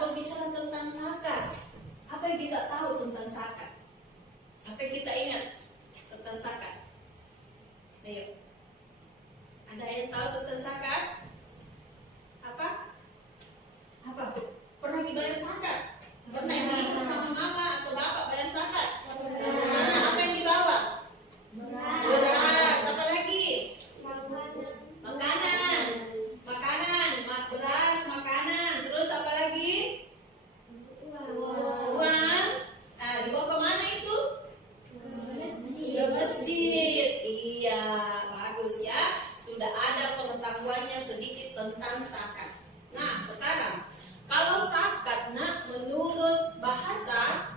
berbicara tentang zakat, apa yang kita tahu tentang zakat? Apa yang kita ingat tentang zakat? Ayo. Ada yang tahu tentang zakat? Apa? Apa? Pernah dibayar zakat? Pernah diikut sama mama atau bapak bayar zakat? Nah, apa yang dibawa? Beras. Apa lagi? Makanan. Beras, makanan. Terus apa lagi? Uang. Nah, dibawa ke mana itu? Ke masjid. Iya, bagus ya. Sudah ada pengetahuannya sedikit tentang zakat. Nah, sekarang kalau zakat, nah, menurut bahasa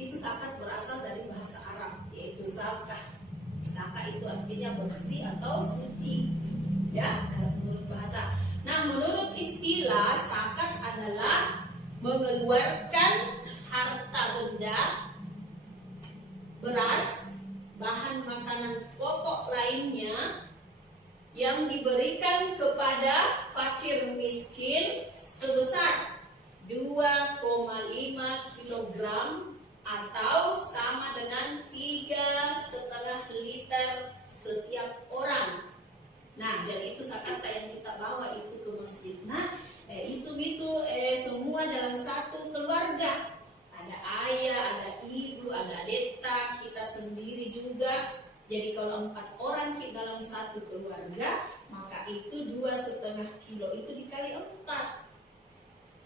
itu zakat berasal dari bahasa Arab, yaitu zakah. Zakah itu artinya bersih atau suci, ya, menurut bahasa. Nah, menurut istilah zakat adalah mengeluarkan harta benda, beras, bahan makanan pokok lainnya yang diberikan kepada fakir miskin sebesar 2,5 kg atau sama dengan 3,5 liter setiap orang. Nah, jadi itu zakat yang kita bawa itu ke masjid. Nah, itu semua dalam satu keluarga. Ada ayah, ada ibu, ada adeta, kita sendiri juga. Jadi kalau 4 orang dalam satu keluarga, maka itu 2,5 kilo itu dikali 4.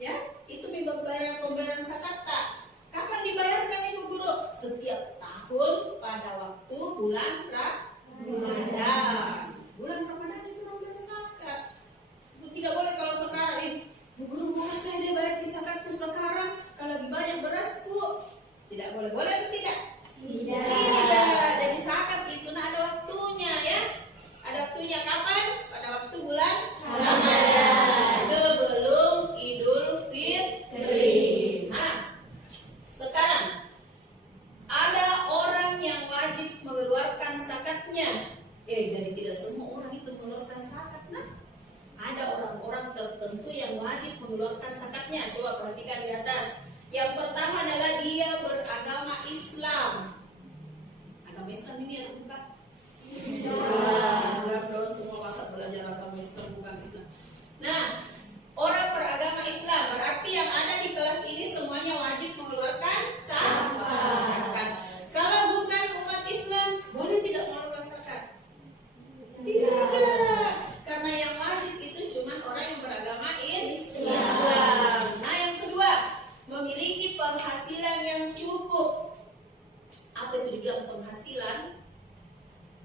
Ya, itu pembayaran zakat tak? Kapan dibayarkan Ibu Guru? Setiap tahun pada waktu bulan Ramadan. Bulan Ramadan itu membayar zakat. Tidak boleh kalau sekarang, Bu Guru mau saya bayar zakatku sekarang, kalau lagi banyak beras Bu. Tidak boleh. Boleh atau tidak? Tidak. Jadi zakat itu ada waktunya ya. Ada waktunya kapan? Pada waktu bulan Ramadan. Sebelum Idul Fitri. Nah, sekarang ada orang yang wajib mengeluarkan zakatnya. Jadi tidak semua orang itu mengeluarkan zakat. Nah, ada orang-orang tertentu yang wajib mengeluarkan zakatnya. Coba perhatikan di atas. Yang pertama adalah dia beragama Islam. Agama Islam ini ada bukan? Islam dong, semua masa belajar agama Islam bukan Islam. Nah, orang beragama Islam berarti yang ada di kelas ini semuanya wajib mengeluarkan zakat. Kalau bukan umat Islam, boleh tidak mengeluarkan zakat? Tidak. Karena yang wajib itu cuma orang yang beragama Islam. Nah, yang kedua, memiliki penghasilan yang cukup. Apa itu dibilang penghasilan?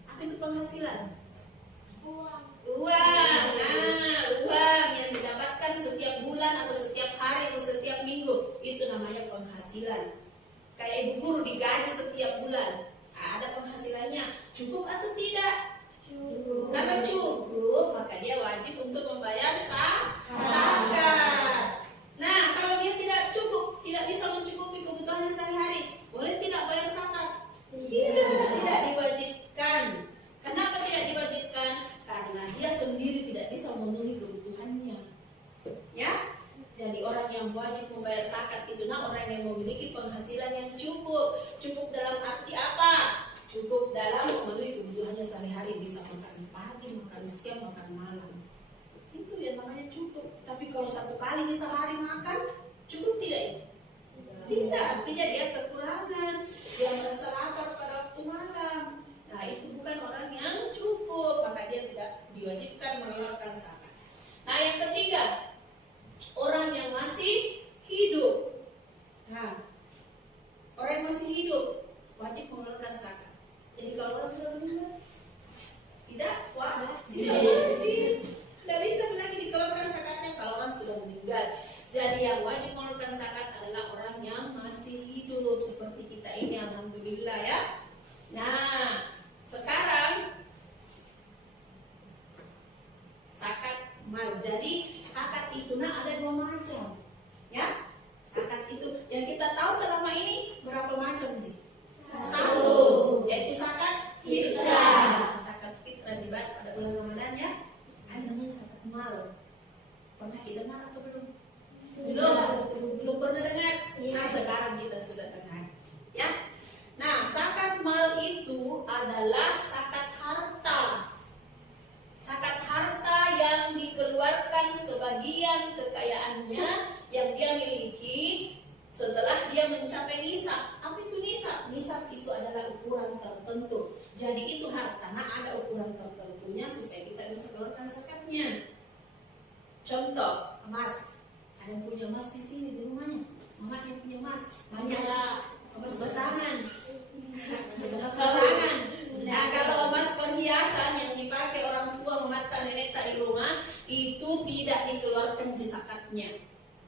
Apa itu penghasilan? Uang. Nah, uang yang didapatkan setiap bulan atau setiap hari atau setiap minggu, itu namanya penghasilan. Kayak Ibu Guru digaji setiap bulan. Ada penghasilannya. Cukup atau tidak? Cukup. Karena cukup, maka dia wajib untuk membayar zakat. Nah, kalau dia tidak cukup, tidak bisa mencukupi kebutuhannya sehari-hari, boleh tidak bayar zakat? Tidak diwajibkan. Kenapa tidak diwajibkan? Karena dia sendiri tidak bisa memenuhi kebutuhannya. Ya, jadi orang yang wajib membayar zakat itu orang yang memiliki penghasilan yang cukup. Cukup dalam arti apa? Cukup dalam memenuhi kebutuhannya sehari-hari, bisa makan pagi, makan siang, makan malam. Itu yang namanya cukup. Tapi kalau satu kali sehari makan, cukup tidak ya? Tidak, artinya dia kekurangan. Dia merasa lapar pada waktu malam. Nah, itu bukan orang yang cukup, maka dia tidak diwajibkan mengeluarkan zakat. Nah, yang ketiga, orang yang masih hidup. Nah, orang yang masih hidup wajib mengeluarkan zakat. Jadi kalau orang sudah meninggal, tidak wajib. Tidak bisa lagi dikeluarkan zakatnya kalau orang sudah meninggal. Jadi yang wajib mengeluarkan zakat adalah orang yang masih hidup seperti kita ini, alhamdulillah ya. Nah, sekarang zakat mal. Jadi zakat itu ada 2 macam. Ya. Zakat itu yang kita tahu selama ini berapa macam sih? 1, yaitu zakat fitrah. Zakat fitrah dibayar pada bulan Ramadan ya. Ada namanya zakat mal. Pernah kita dengar atau belum? Belum. yang dia miliki setelah dia mencapai nisab. Apa itu nisab? Nisab itu adalah ukuran tertentu. Jadi itu harta, nah ada ukuran tertentunya supaya kita bisa keluarkan zakatnya. Contoh, emas. Ada yang punya emas di sini di rumahnya. Mama yang punya emas, banyak lah. Emas batangan. Emas batangan. Nah, kalau emas perhiasan yang dipakai orang tua memata nenek di rumah itu tidak dikeluarkan zakatnya.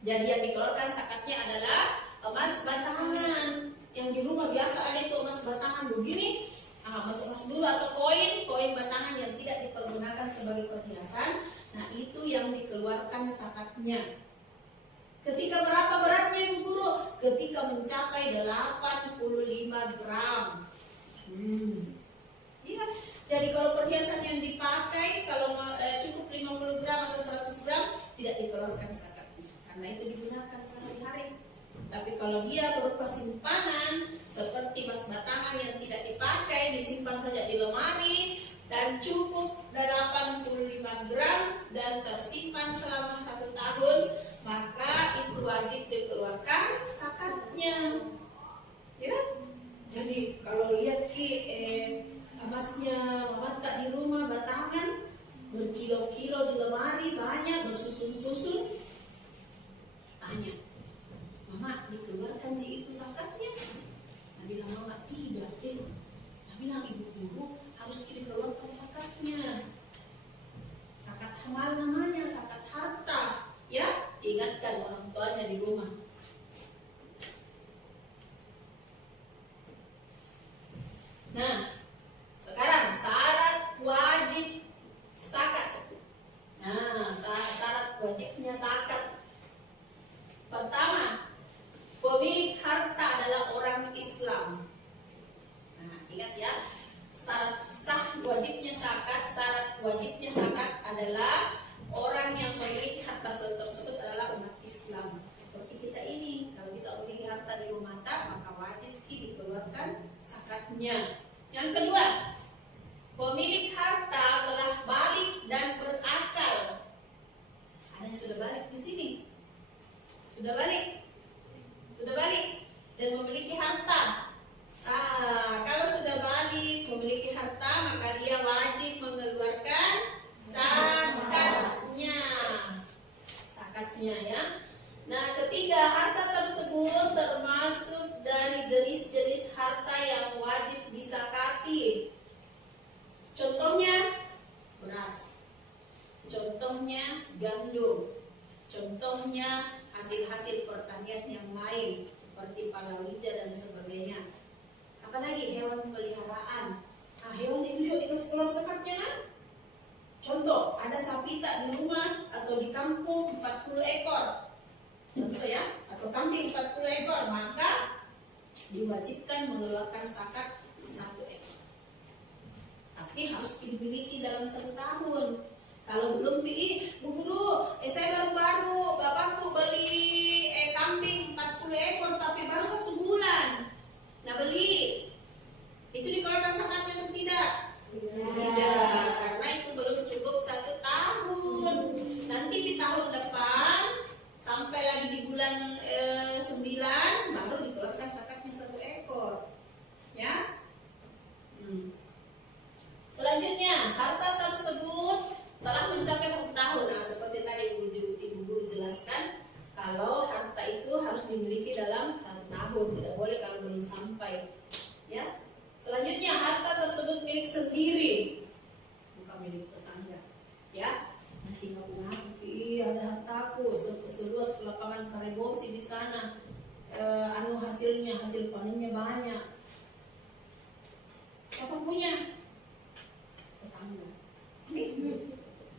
Jadi yang dikeluarkan zakatnya adalah emas batangan. Yang di rumah biasa ada itu emas batangan begini. Emas dulu atau koin batangan yang tidak dipergunakan sebagai perhiasan. Nah, itu yang dikeluarkan zakatnya. Ketika berapa beratnya Ibu Guru? Ketika mencapai 85 gram. Iya. Jadi kalau perhiasan yang dipakai kalau cukup 50 gram atau 100 gram tidak dikeluarkan zakatnya karena itu digunakan sehari-hari. Tapi kalau dia berupa simpanan seperti emas batangan yang tidak dipakai, disimpan saja di lemari dan cukup 85 gram dan tersimpan selama 1 tahun, maka itu wajib dikeluarkan zakatnya. Ya. Jadi kalau lihat emasnya mama tak di rumah batangan berkilo-kilo di lemari banyak bersusun-susun, tanya, mama dikeluarkan itu zakatnya? Nah bilang mama tidak Nah bilang ibu guru harus dikeluarkan zakatnya. Zakat hamal namanya, zakat harta. Ya, ingatkan orang tuanya di rumah. Nah, sekarang syarat wajib zakat. Nah, syarat wajibnya zakat. Pertama, pemilik harta adalah orang Islam. Nah, ingat ya, syarat wajibnya zakat adalah orang yang memiliki harta tersebut adalah umat Islam. Seperti kita ini, kalau kita memiliki harta di rumah maka wajib dikeluarkan zakatnya. Yang kedua, pemilik harta telah balik dan berakal. Ada yang sudah balik di sini? Sudah balik dan memiliki harta. Kalau sudah balik memiliki harta, maka dia wajib mengeluarkan zakatnya ya. Nah, ketiga, harta tersebut termasuk dari jenis-jenis harta yang wajib disakati. Contohnya beras, contohnya gandum, contohnya hasil-hasil pertanian yang lain seperti palawija dan sebagainya. Apalagi hewan peliharaan. Nah, hewan itu juga dikasih keluar zakatnya kan? Contoh, ada sapi tak di rumah atau di kampung 40 ekor. Contoh ya, atau kambing 40 ekor, maka diwajibkan mengeluarkan zakat 1 ekor. Tapi harus dimiliki dalam 1 tahun. Kalau belum Bu Guru, saya baru bapakku beli kambing 40 ekor tapi baru 1 bulan. Nah beli, itu dikeluarkan zakatnya atau tidak? Tidak, karena itu belum cukup 1 tahun. Nanti di tahun depan sampai lagi di bulan 9 baru dikeluarkan zakatnya 1 ekor. Ya. Selanjutnya, harta tersebut telah mencapai 1 tahun. Nah, seperti tadi Ibu Guru jelaskan, kalau harta itu harus dimiliki dalam 1 tahun, tidak boleh kalau belum sampai. Ya. Selanjutnya, harta tersebut milik sendiri, bukan milik tetangga. Ya. Nanti ngaku-ngaku, ada hartaku seluas lapangan Karebosi di sana. Hasil panennya banyak. Siapa punya? Tetangga.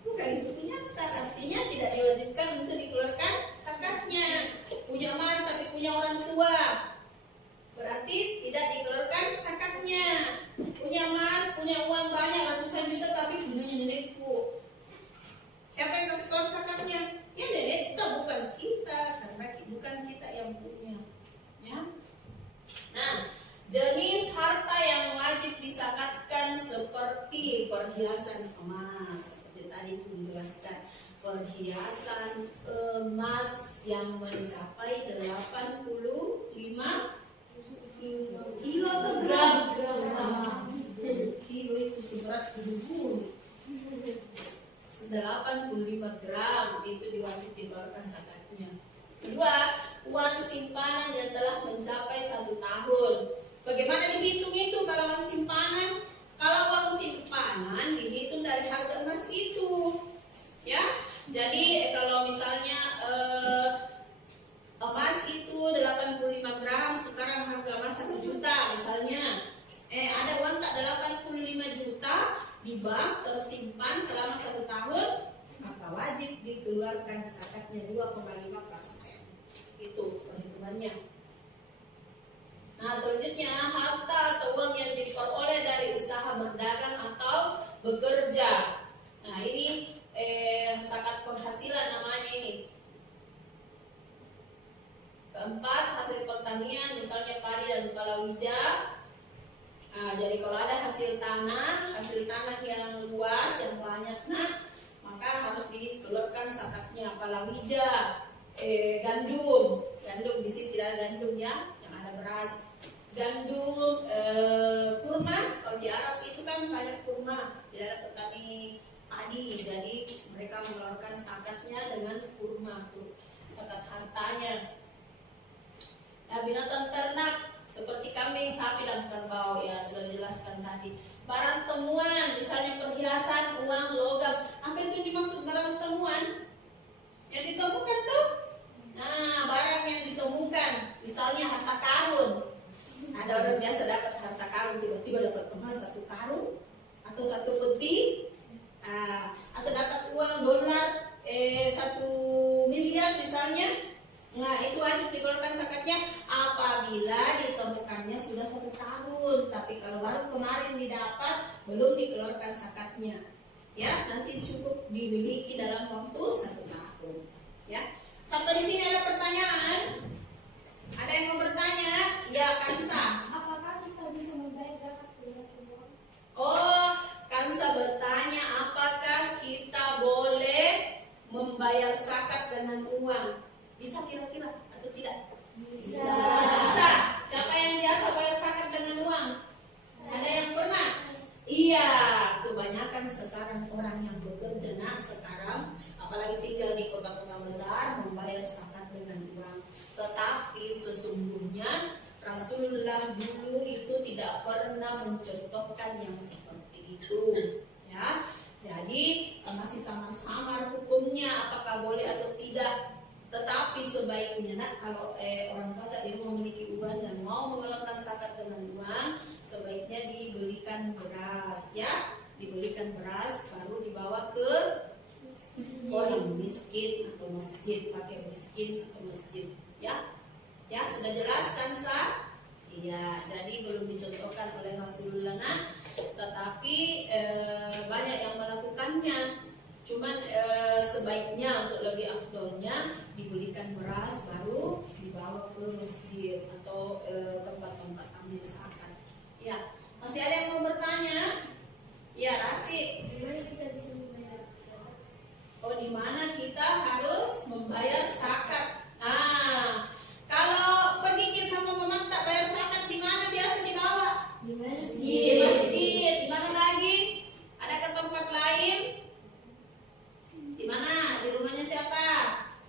Bukan itu ternyata, artinya tidak diwajibkan untuk dikeluarkan zakatnya. Punya emas tapi punya orang tua, berarti tidak dikeluarkan zakatnya. Punya emas, punya uang banyak ratusan juta tapi punyanya nenekku. Siapa yang kasih keluar zakatnya? Ya nenek, bukan kita, karena bukan kita yang punya. Ya. Nah, jenis harta yang wajib disakatkan seperti perhiasan emas, seperti tadi pun jelaskan, perhiasan emas yang mencapai 85 kilo atau gram? Kilo itu seberat 70. 85 gram itu diwajib dikeluarkan zakatnya. Kedua, uang simpanan yang telah mencapai 1 tahun. Bagaimana dihitung itu kalau uang simpanan? Kalau uang simpanan dihitung dari harga emas itu, ya. Jadi kalau misalnya emas itu 85 gram, sekarang harga emas 1 juta misalnya. Ada uang tak 85 juta di bank tersimpan selama 1 tahun, maka wajib dikeluarkan zakatnya 2,5%. Itu perhitungannya. Nah, selanjutnya harta atau uang yang diperoleh dari usaha berdagang atau bekerja. Nah, ini zakat penghasilan namanya ini. Keempat, hasil pertanian, misalnya padi dan palawija. Nah, jadi kalau ada hasil tanah yang luas, yang banyak, maka harus dikeluarkan zakatnya. Palawija, gandum di sini tidak ada gandum ya, yang ada beras. Gandum, kurma, kalau di Arab itu kan banyak kurma, tidak ada petani padi, jadi mereka mengeluarkan zakatnya dengan kurma, zakat hartanya. Nah, binatang ternak seperti kambing, sapi, dan kerbau ya sudah dijelaskan tadi. Barang temuan, misalnya perhiasan, uang, logam. Apa itu dimaksud barang temuan? Yang ditemukan tuh? Nah, barang yang ditemukan, misalnya harta karun. Ada orang biasa dapat harta karun, tiba-tiba dapat emas 1 karung atau 1 peti, atau dapat uang dolar 1 miliar misalnya. Nah, itu wajib dikeluarkan zakatnya apabila ditemukannya sudah 1 tahun. Tapi kalau baru kemarin didapat, belum dikeluarkan zakatnya. Ya, nanti cukup dimiliki dalam waktu 1 tahun. Ya, sampai di sini ada pertanyaan? Ada yang mau bertanya? Ya, Kansa. Apakah kita bisa membayar zakat dengan uang? Oh, Kansa bertanya apakah kita boleh membayar zakat dengan uang? Bisa kira-kira atau tidak? Bisa. Bisa. Siapa yang biasa bayar zakat dengan uang? Ada yang pernah? Iya, kebanyakan sekarang orang yang bekerja sekarang, apalagi tinggal di kota-kota besar, membayar zakat dengan uang. Tetapi sesungguhnya Rasulullah dulu itu tidak pernah mencontohkan yang seperti itu, ya. Jadi masih samar-samar hukumnya apakah boleh atau tidak. Tetapi sebaiknya kalau orang tua di rumah memiliki uang dan mau mengeluarkan zakat dengan uang, sebaiknya dibelikan beras, ya, dibelikan beras baru dibawa ke orang miskin atau masjid, pakai miskin atau masjid, ya, ya sudah jelas kan sah? Iya, jadi belum dicontohkan oleh Rasulullah, tetapi banyak yang melakukannya. Cuman sebaiknya untuk lebih afdolnya dibelikan beras baru dibawa ke masjid atau tempat-tempat ambil zakat. Ya, masih ada yang mau bertanya? Ya, Rasif. Di mana kita bisa membayar zakat? Oh, di mana kita harus membayar zakat? Nah, kalau pergi sama memantak bayar zakat di mana biasa dibawa? Di masjid. Di masjid. Di mana lagi? Ada ke tempat lain? Di mana? Di rumahnya siapa?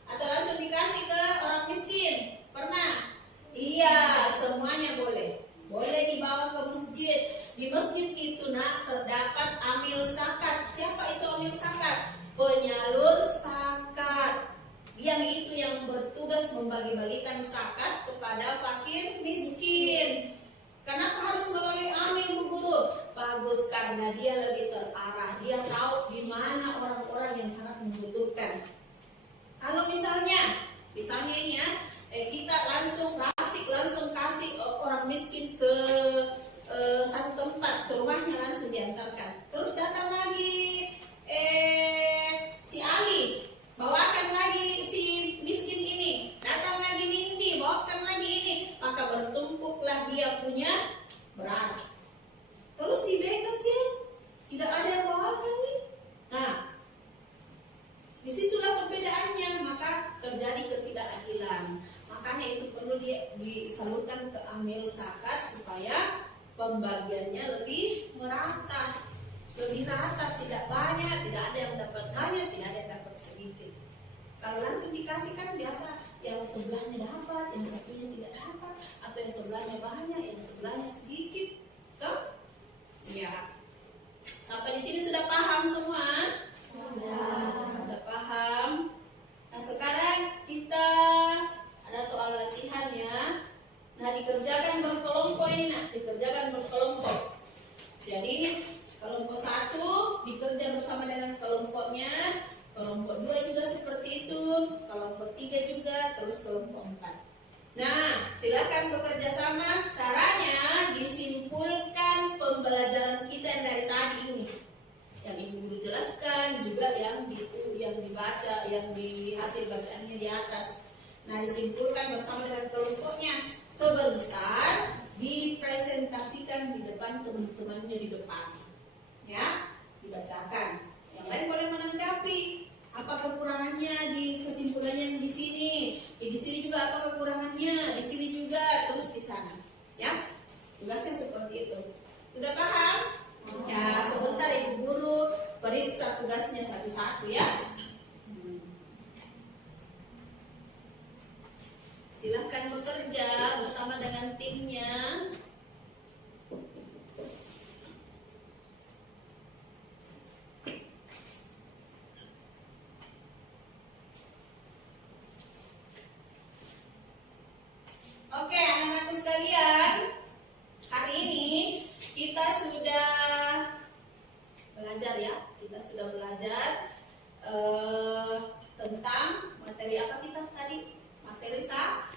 Atau langsung dikasih ke orang miskin? Pernah? Iya, semuanya boleh. Boleh dibawa ke masjid. Di masjid itu terdapat amil zakat. Siapa itu amil zakat? Penyalur zakat. Yang itu yang bertugas membagi-bagikan zakat kepada fakir miskin. Kenapa harus melalui amil, Bu Guru? Bagus, karena dia lebih terarah. Dia tahu di mana orang-orang yang sangat membutuhkan. Kalau misalnya ini ya, kita langsung kasih orang miskin ke satu tempat, ke rumahnya langsung diantarkan. Terus datang lagi si Ali, bawakan lagi si miskin ini. Datang lagi Nindi, bawakan lagi ini. Maka bertumpuklah dia punya beras. Terus si Beka sih tidak ada yang bawakan nih. Nah, disitulah perbedaannya, maka terjadi ketidakadilan. disalurkan ke amil zakat supaya pembagiannya lebih merata, tidak banyak, tidak ada yang dapat banyak, tidak ada yang dapat sedikit. Kalau langsung dikasih kan biasa yang sebelahnya dapat, yang satunya tidak dapat, atau yang sebelahnya banyak, yang sebelahnya sedikit, toh? Ya. Sampai di sini sudah paham semua? Sudah paham. Nah, sekarang kita ada soal latihannya. Nah, dikerjakan berkelompok ini, dikerjakan berkelompok. Jadi, kelompok 1 dikerja bersama dengan kelompoknya, kelompok 2 juga seperti itu, kelompok 3 juga, terus kelompok 4. Nah, silakan bekerja sama. Caranya disimpulkan pembelajaran kita yang dari tadi ini. Yang Ibu Guru jelaskan juga yang dibaca, yang di hasil bacaannya di atas. Nah, disimpulkan bersama dengan kelompoknya. Sebentar dipresentasikan di depan teman-temannya di depan. Ya, dibacakan. Yang lain boleh menanggapi. Apa kekurangannya di kesimpulannya di sini? Di sini juga apa kekurangannya? Di sini juga, terus di sana. Ya, tugasnya seperti itu. Sudah paham? Ya, sebentar Ibu Guru periksa tugasnya satu-satu ya. Silahkan bekerja bersama dengan timnya. Oke, anak-anakku sekalian, hari ini kita sudah belajar ya. Kita sudah belajar tentang materi apa kita tadi? Materi zakat.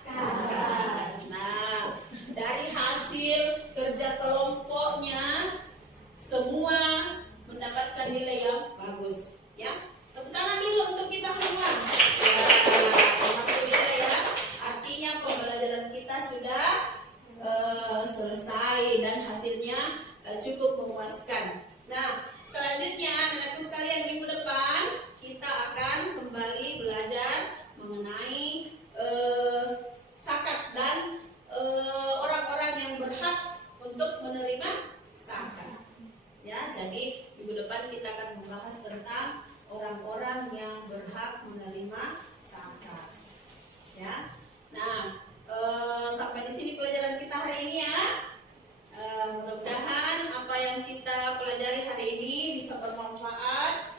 Nah, dari hasil kerja kelompoknya semua mendapatkan nilai yang bagus. Ya, tepuk tangan dulu untuk kita semua. Alhamdulillah ya. Artinya pembelajaran kita sudah selesai dan hasilnya cukup memuaskan. Nah, selanjutnya anak-anakku sekalian, minggu depan kita akan kembali belajar mengenai zakat dan orang-orang yang berhak untuk menerima zakat. Ya, jadi minggu depan kita akan membahas tentang orang-orang yang berhak menerima zakat. Ya. Nah, sampai di sini pelajaran kita hari ini ya. Mudah-mudahan apa yang kita pelajari hari ini bisa bermanfaat.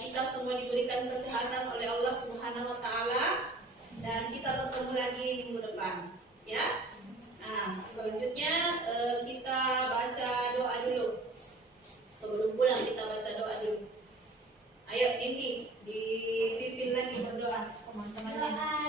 Kita semua diberikan kesehatan oleh Allah Subhanahu wa taala dan kita bertemu lagi minggu depan, ya. Nah, selanjutnya kita baca doa dulu. Sebelum pulang kita baca doa dulu. Ayo, Nindi, dipimpin lagi berdoa teman-temannya.